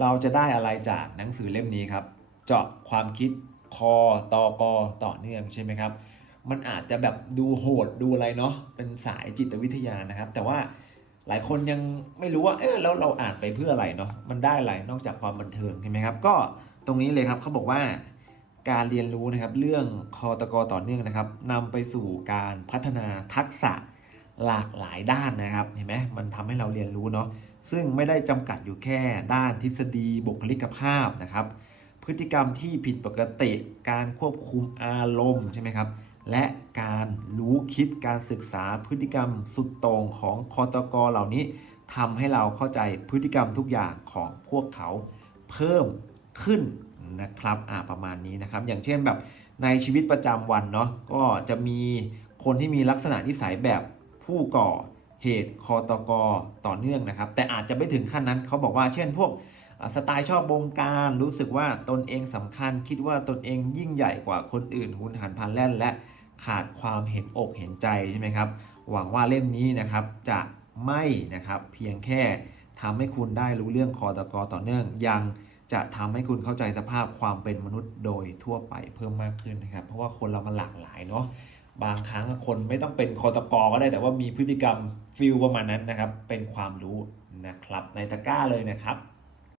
เราจะได้อะไรจากหนังสือเล่มนี้ครับ เจาะความคิดคอตอกอต่อเนื่องใช่ไหมครับ มันอาจจะแบบดูโหดดูอะไรเนาะเป็นสายจิตวิทยานะครับ แต่ว่าหลายคนยังไม่รู้ว่าเออแล้วเราอ่านไปเพื่ออะไรเนาะมันได้อะไรนอกจากความบันเทิงใช่ไหมครับ ก็ตรงนี้เลยครับเขาบอกว่าการเรียนรู้นะครับ เรื่องคอตกต่อเนื่องนะครับนำไปสู่การพัฒนาทักษะ หลากหลายด้านนะครับเห็นไหมมันทำให้เราเรียนรู้เนาะซึ่งไม่ได้จำกัดอยู่แค่ด้านทฤษฎีบุคลิกภาพนะครับ พฤติกรรมที่ผิดปกติการควบคุมอารมณ์ใช่ไหมครับและการรู้คิดการศึกษาพฤติกรรมสุดโต่งของคอตกเหล่านี้ทำให้เราเข้าใจพฤติกรรมทุกอย่างของพวกเขาเพิ่มขึ้นนะครับอ่าประมาณนี้นะครับ อย่างเช่นแบบในชีวิตประจำวันเนาะก็จะมีคนที่มีลักษณะนิสัยแบบ ผู้ก่อเหตุคอตกต่อเนื่องนะครับ แต่อาจจะไม่ถึงขั้นนั้นเขาบอกว่า เช่นพวกสไตล์ชอบบงการรู้สึกว่าตนเองสำคัญ คิดว่าตนเองยิ่งใหญ่กว่าคนอื่นหุนหันพลันแล่น และขาดความเห็นอกเห็นใจใช่ไหมครับ หวังว่าเล่มนี้นะครับจะไม่นะครับเพียงแค่ทำให้คุณได้รู้เรื่องคอตกต่อเนื่อง ยังจะทำให้คุณเข้าใจสภาพความเป็นมนุษย์โดยทั่วไปเพิ่มมากขึ้นนะครับ เพราะว่าคนเรามันหลากหลายเนาะ บางครั้งคนไม่ต้องเป็นคอตกอก็ได้แต่ว่ามีพฤติกรรมฟิลประมาณนั้นนะครับ เป็นความรู้นะครับในตะกร้าเลยนะครับ